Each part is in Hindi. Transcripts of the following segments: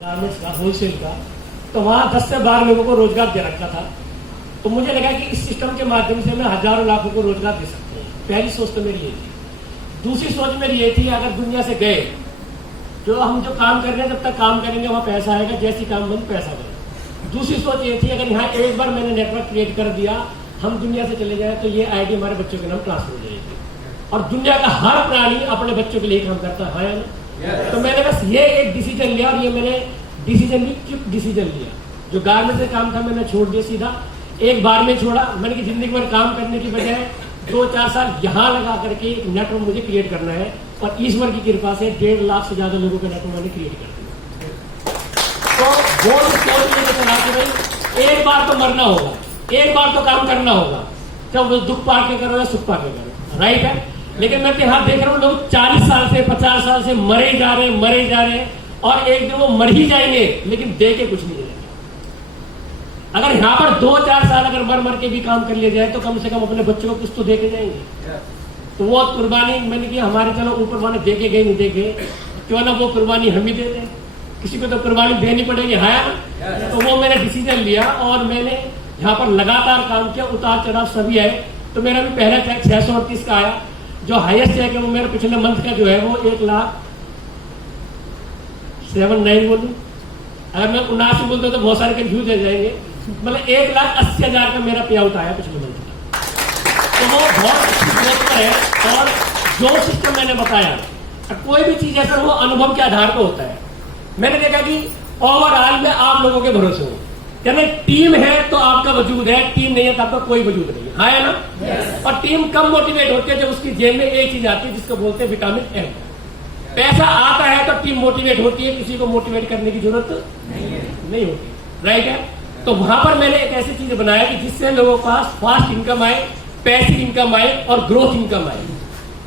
गारमेंट्स का, होलसेल का, तो वहाँ 10 से 12 लोगों को रोजगार दे रखा था। तो मुझे लगा कि इस सिस्टम के माध्यम से मैं हजारों लाखों को रोजगार दे सकता हूँ। पहली सोच तो मेरी ये थी। दूसरी सोच मेरी ये थी, अगर दुनिया से गए, हम जो काम कर रहे हैं, जब तक काम करेंगे वहाँ पैसा आएगा, जैसी काम बंद पैसा बने। दूसरी सोच ये थी, अगर यहाँ एक बार मैंने नेटवर्क क्रिएट कर दिया, हम दुनिया से चले जाए तो ये आईडी हमारे बच्चों के नाम ट्रांसफर हो जाएगी और दुनिया का हर प्राणी अपने बच्चों के लिए काम करता है ना। तो मैंने बस ये एक डिसीजन लिया और ये मैंने डिसीजन भी क्विक डिसीजन लिया। जो गारमेंट से काम था मैंने छोड़ दिया, सीधा एक बार में छोड़ा। मैंने कि जिंदगी भर काम करने की बजाय 2-4 साल यहाँ लगा करके एक नेटवर्क मुझे क्रिएट करना है और ईश्वर की कृपा से 1.5 लाख से ज्यादा लोगों का नेटवर्क मैंने क्रिएट कर दिया। तो वो सोच लेके चला कि भाई एक बार तो मरना होगा, एक बार तो काम करना होगा, चाहे वो दुख पा के करो या सुख पा के करो, राइट है। लेकिन मैं यहाँ देख रहा हूँ लोग 40 साल से 50 साल से मरे जा रहे हैं और एक दिन वो मर ही जाएंगे लेकिन दे के कुछ नहीं जाएंगे। अगर यहाँ पर 2-4 साल अगर मर के भी काम कर लिया जाए तो कम से कम अपने बच्चों को कुछ तो दे के जाएंगे। तो वो कुर्बानी मैंने की, हमारे चलो ऊपर वाले दे के गए नहीं देखे, क्यों ना वो कुर्बानी हम ही दे दें, किसी को तो कुर्बानी देनी पड़ेगी, है ना। तो वो मैंने डिसीजन लिया और मैंने यहाँ पर लगातार काम किया, उतार चढ़ाव सभी आए। तो मेरा भी पहला चेक 638 का आया, जो हाईएस्ट चेक है वो मेरे पिछले मंथ का जो है वो 1,79,000 बोलूं। अगर मैं 79 बोलता तो बहुत सारे कंफ्यूज हो जाएंगे, मतलब 1,80,000 का मेरा पे आउट आया पिछले मंथ का। तो वो बहुत अच्छी ग्रोथ पर है। और जो सिस्टम मैंने बताया, कोई भी चीज ऐसा वो अनुभव के आधार पर होता है। मैंने देखा कि ओवरऑल में आप लोगों के भरोसे हो, यानी टीम है तो आपका वजूद है, टीम नहीं है तो आपका कोई वजूद नहीं है ना। yes. और टीम कम मोटिवेट होती है जब उसकी जेब में एक चीज आती है जिसको बोलते हैं विटामिन एम। पैसा आता है तो टीम मोटिवेट होती है, किसी को मोटिवेट करने की जरूरत नहीं होती, राइट है। तो वहां पर मैंने एक ऐसी चीज बनाया कि जिससे लोगों के पास फास्ट इनकम आए, पैसिव इनकम आए और ग्रोथ इनकम आए।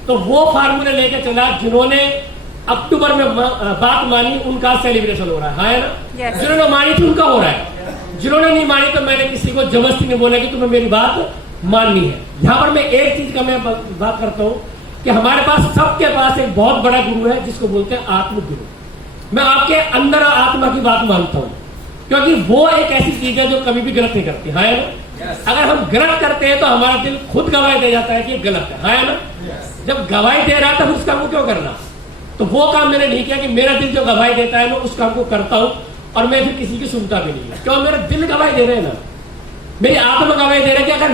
तो वो फार्मूला लेकर चला, जिन्होंने अक्टूबर में बात मानी उनका सेलिब्रेशन हो रहा है ना। yes. जिन्होंने मानी थी उनका हो रहा है, जिन्होंने नहीं मानी तो मैंने किसी को जबरदस्ती नहीं बोला कि तुम्हें मेरी बात माननी है। यहाँ पर मैं एक चीज का मैं बात करता हूँ कि हमारे पास सबके पास एक बहुत बड़ा गुरु है जिसको बोलते हैं आत्मगुरु। मैं आपके अंदर आत्मा की बात मानता हूँ, क्योंकि वो एक ऐसी चीज है जो कभी भी गलत नहीं करती, है ना। yes. अगर हम गलत करते हैं तो हमारा दिल खुद गवाही दे जाता है कि गलत है ना। yes. जब गवाही दे रहा था उस काम को क्यों करना। तो वो काम मैंने नहीं किया कि मेरा दिल जो गवाही देता है मैं उस काम को करता हूं और मैं फिर किसी की सुनता भी नहीं। क्यों, मेरा दिल गवाही दे रहे हैं ना, मेरी आत्मा गवाही दे रहे हैं कि अगर